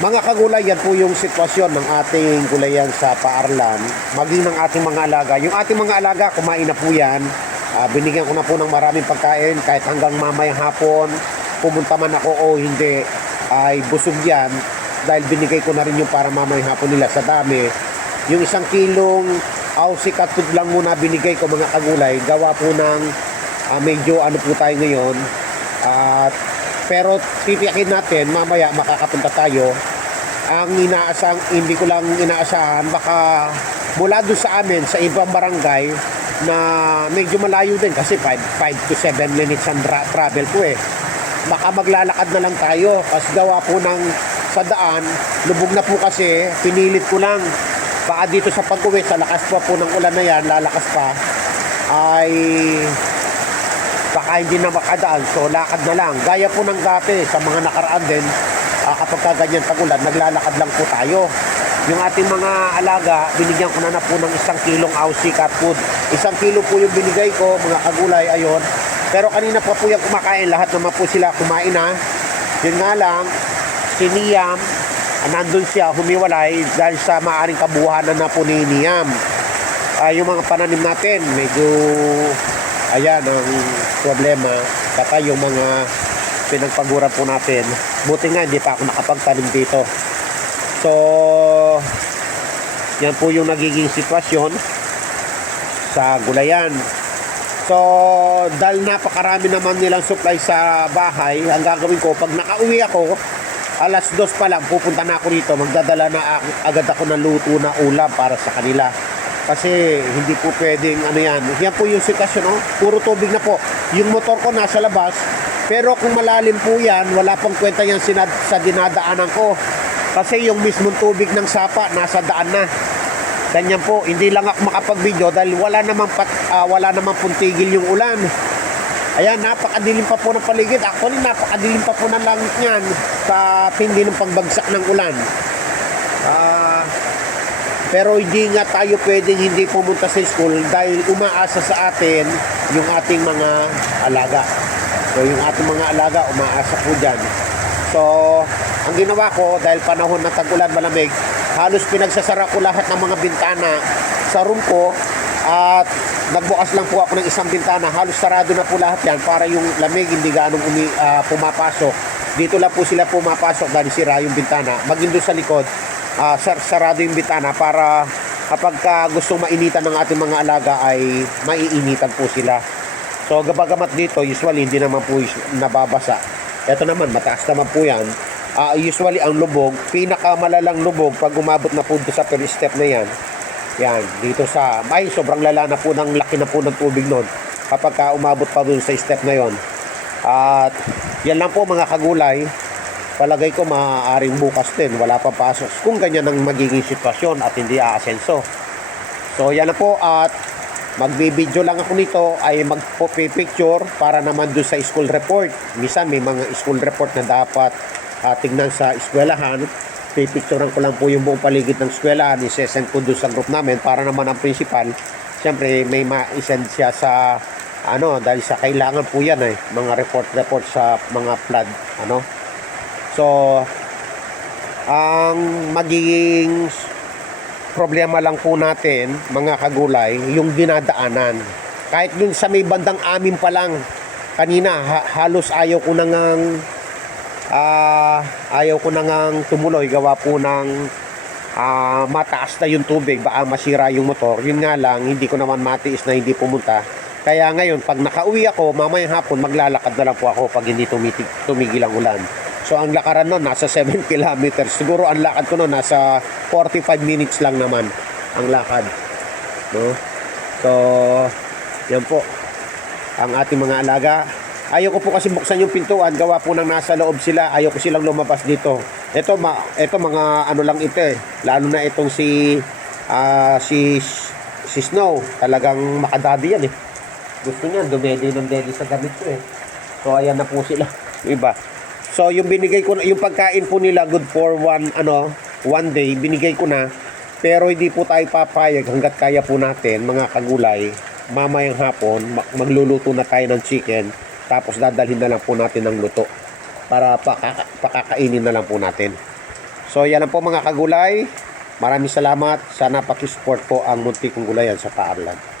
Mga kagulay, yan po yung sitwasyon ng ating gulayan sa paaralan, maging ng ating mga alaga. Yung ating mga alaga, kumain na po yan. Binigyan ko na po ng maraming pagkain kahit hanggang mamayang hapon. Pumunta man ako o hindi, ay busog yan dahil binigay ko na rin yung para mamayang hapon nila sa dami. Yung 1 kilong ausikatod lang muna binigay ko mga kagulay, gawa po ng medyo ano po tayo ngayon. Pero titiyakin natin, mamaya makakapunta tayo. Ang hindi ko lang inaasahan, baka mula doon sa amin, sa ibang barangay, na medyo malayo din kasi 5 to 7 minutes ang travel ko eh. Baka maglalakad na lang tayo kasi gawa po ng sa daan, lubog na po kasi, pinilit ko lang. Baka dito sa pag-uwi, sa lakas pa po ng ulan na yan, lalakas pa, ay baka hindi na makadaan, so lakad na lang. Gaya po ng dati sa mga nakaraan din, kapag kaganyan tag-ulan, naglalakad lang po tayo. Yung ating mga alaga, binigyan ko na po ng 1 kilong Aussie cat food. 1 kilo po yung binigay ko, mga kagulay, ayon. Pero kanina po yung kumakain, lahat naman po sila kumain na. Yun nga lang, si Niam, nandun siya, humiwalay dahil sa maaring kabuhanan na po ni Niam. Yung mga pananim natin, medyo ayan ang problema. Kaya yung mga pinagpaguran po natin, buti nga hindi pa ako nakapagtanim dito. So yan po yung nagiging sitwasyon sa gulayan. So dahil napakarami naman nilang supply sa bahay, ang gagawin ko, pag nakauwi ako, 2:00 pa lang pupunta na ako rito, magdadala na agad ako ng luto na ulam para sa kanila. Kasi hindi po pwedeng ano yan. Yan po yung sitwasyon, oh. Puro tubig na po. Yung motor ko nasa labas, pero kung malalim po yan, wala pang kwenta yan sa dinadaanan ko. Kasi yung mismong tubig ng sapa nasa daan na. Ganyan po, hindi lang ako makapag-video dahil wala naman pong tigil yung ulan. Ayan, napakadilim pa po ng paligid. Actually, napakadilim pa po ng langit niyan sa tindi ng pagbagsak ng ulan. Pero hindi nga tayo pwedeng hindi pumunta sa school dahil umaasa sa atin yung ating mga alaga. So yung ating mga alaga umaasa po dyan. So ang ginawa ko, dahil panahon ng tag-ulan malamig, halos pinagsasara ko lahat ng mga bintana sa room ko at nagbukas lang po ako ng 1 bintana. Halos sarado na po lahat yan para yung lamig hindi ganong pumapasok. Dito lang po sila pumapasok dahil sira yung bintana. Maging doon sa likod, sarado yung bintana para kapag gustong mainitan ng ating mga alaga ay maiinitan po sila. So gabagamat dito, usually hindi naman po nababasa. Ito naman, mataas naman po yan. Usually ang lubog, pinakamalalang lubog pag umabot na po sa first step na yan. Yan, dito sa sobrang lala na po ng laki na po ng tubig nun kapag umabot pa dun sa step na yon. At yan lang po mga kagulay. Palagay ko maaaring bukas din, wala pang pasok kung ganyan ang magiging sitwasyon at hindi aasenso. So yan na po, at magbibideo lang ako nito, ay magpo-picture para naman doon sa school report. Minsan may mga school report na dapat tingnan sa eskwelahan. Pipicturean ko lang po yung buong paligid ng eskwelahan, isesend ko doon sa group namin para naman ang principal, siyempre may ma-send siya sa dahil sa kailangan po yan mga report sa mga flood So ang magiging problema lang po natin mga kagulay, yung dinadaanan. Kahit dun sa may bandang amin pa lang kanina, halos ayaw ko nang tumuloy gawa po ng mataas na yung tubig, baka masira yung motor. Yun nga lang, hindi ko naman matiis na hindi pumunta. Kaya ngayon, pag nakauwi ako, mamayang hapon, maglalakad na lang po ako pag hindi tumigil ang ulan. So ang lakaran nun, nasa 7 kilometers. Siguro ang lakad ko nun, nasa 45 minutes lang naman ang lakad. No? So, yan po ang ating mga alaga. Ayaw ko po kasi buksan yung pintuan, gawa po nang nasa loob sila. Ayaw ko silang lumabas dito. Ito mga lang ito Lalo na itong si Snow. Talagang makadadi yan Gusto niya, dumedi ng dedi sa gamit ko So ayan na po sila. Iba. So yung binigay ko, yung pagkain po nila good for one day, binigay ko na. Pero hindi po tayo papayag hanggat kaya po natin mga kagulay. Mamayang hapon, magluluto na tayo ng chicken. Tapos dadalhin na lang po natin ng luto para pakakainin na lang po natin. So yan lang po mga kagulay. Maraming salamat. Sana pakisupport po ang Muntikong Gulayan sa Kaarlan.